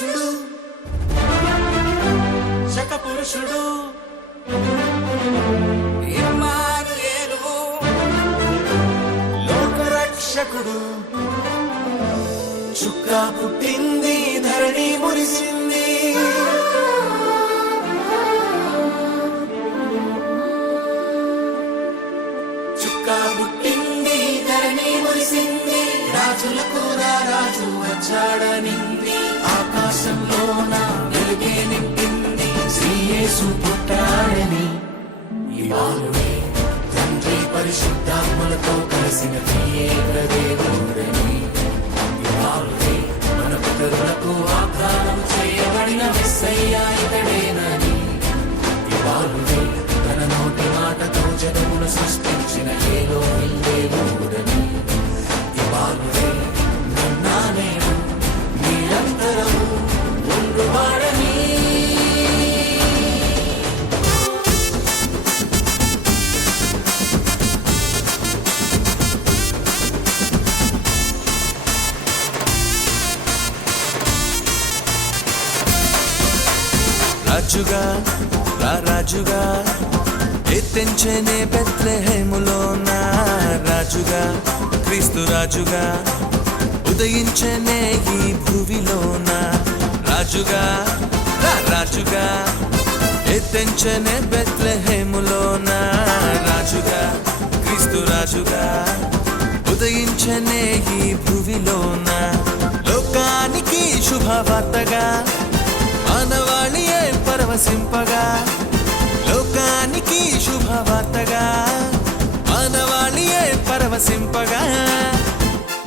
పురుషుడు శకపురుషుడు ఇమ్మానుయేలు లోకరక్షకుడు చుక్క పుట్టింది ధరణి మురిసింది చుక్క పుట్టింది ధరణి మురిసింది రాజులకు రాజు వచ్చాడనింది ఆకాశంలోన వెలుగే నింపింది శ్రీయేసు పుట్టాడని ఇవాళే తండ్రి పరిశుద్ధాత్మలతో కలిసిన త్రియేక దేవుడని ఇవాళే మన పితరులకు వాగ్దానం చేయబడిన మెస్సయ్యా ఇతడేనని ఇవాళే తన నోటి మాటతో జగమును సృష్టించిన ఎలోహిం దేవుడని ఇవాళే నిన్న నేడు నిరంతరము ఉండువాడని రాజుగా రాజుగా ఎత్తించనే బెత్లెహేములోన రాజుగా క్రీస్తు రాజుగా ఉదయించనే ఈ భువిలోన రాజుగా రాజుగా ఎత్తించనే బెత్లెహేములోన రాజుగా క్రీస్తు రాజుగా ఉదయించనే ఈ భువిలోన లోకానికి శుభవార్తగా మానవాళియే పరవశింపగా లోకానికి శుభవార్తగా మానవాళియే పరవశింపగా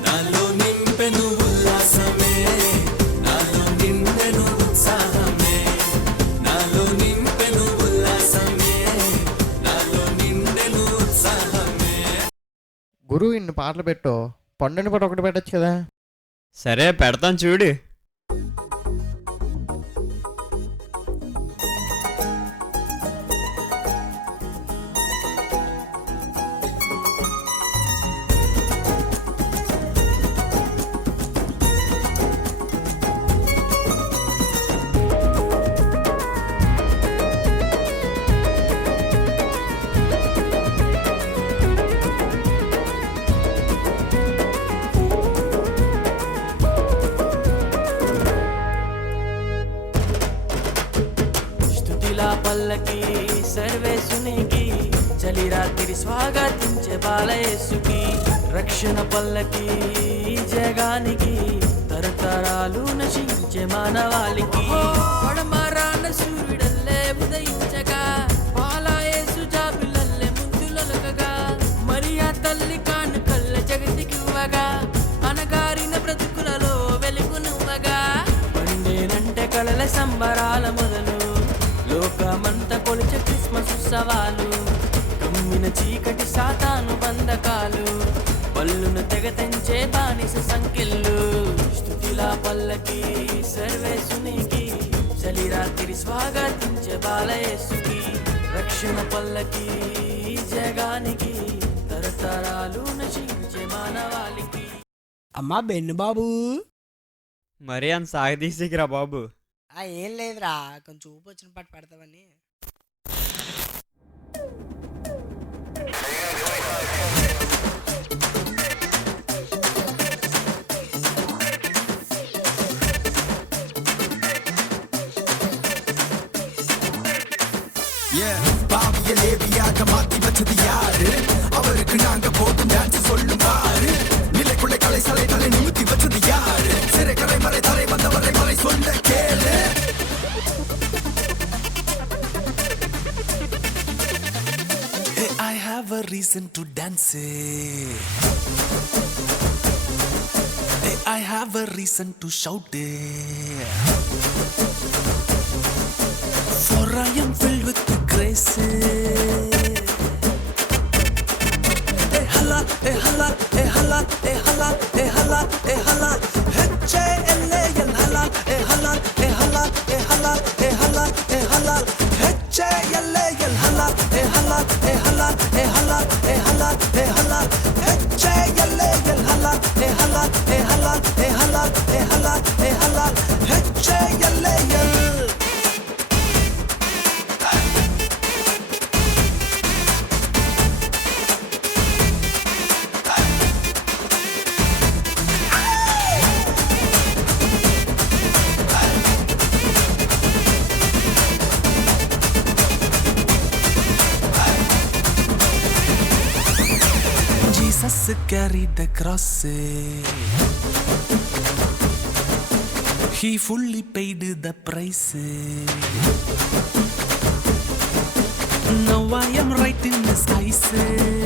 నాలో నింపెను ఉల్లాసమే నాలో నిండెను ఉత్సాహమే నాలో నింపెను ఉల్లాసమే నాలో నిండెను ఉత్సాహమే. గురువు ఇన్ని పాటలు పెట్టు, పండుని పాట ఒకటి పెట్టచ్చు కదా. సరే పెడతాను చూడు. పల్లకి సర్వేసునికి చలి రాత్రి స్వాగతించే బాలయేసుకి రక్షణ పల్లకి జగానికి తరతరాలు నశించే మానవాళికి పడమరాన సూర్యుడల్లే ఉదయించగా బాలయేసు జాబిలల్లే ముందులొలకగా మరియా తల్లి కానుకల్ల జగతికివ్వగా అనగారిన బ్రతుకులలో వెలుగునివ్వగా పండేనంటే కలల సంబరాల మొదలు లోకమంతా కొలిచే క్రిస్మస్ ఉత్సవాలు కమ్మిన చీకటి సాతాను బంధకాలు పళ్ళును తెగతెంచే బానిస సంఖ్యలు స్తుతిలా పల్లకి సర్వేసునికి చలి రాత్రి స్వాగతించే బాలయేసుకి రక్షణ పల్లకి జగానికి తరతరాలు నశించే మానవాళికి. అమ్మా బెన్ను బాబు, మరి అంత సాగదీసికిరా బాబు. ఏం లేదురా, కొంచెం ఊపు వచ్చిన పాట పెడతావని. மாத்தி வச்சது யாரு? அவருக்கு நாங்க போதும் டான்ஸ் சொல்லும் பாரு. நிலைக்குள்ளே கலை சலை தலை நிமித்தி வச்சது யாரு? சிறை கரை மறை தரை வந்தவரை மறை சொல்ல கேளு. Hey, I have a reason to dance. Hey, I have a reason to shout. For I am filled with grace. Hey hala, hey hala, hey hala, hey hala, hey hala, hey hala. H-A-L-A-L hala, hey hala, hey hala, hey hala, hey hala, hey hala. H-A-L-A-L hala, hey hala, hey hala, hey hala, hey hala, hey hala. H-A-L-A-L hala, hey hala, hey hala, hey hala, hey hala, hey hala. H-A Jesus carried the cross. He fully paid the price. Now I am right in His eyes.